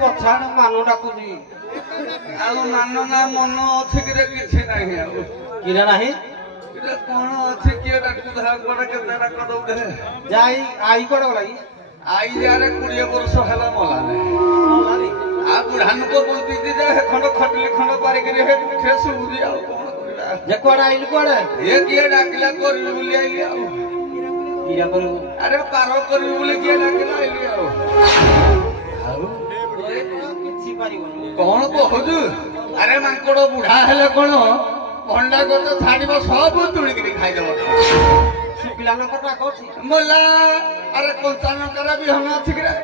पछाण मानु डाकुजी मान ना मन अच्छे किसी ना किरा ना कौन अच्छे किए डाक जाई आई कौन गलाई आई यार 20 वर्ष है मला आ बुढ़ान को बोलती थी खंड खटली खंड पारिक शुभुरी जे कौन आइल कौन ये किए डाकिला कर अरे पार कर किए डाकिला कौन कहु अरे मांकड़ बुढ़ा हेले कौन भंडा गत छाड़ सब तुड़िक खाईदेव शुक्ला नका मोला अरे कंचा नकार भी हम अच्छी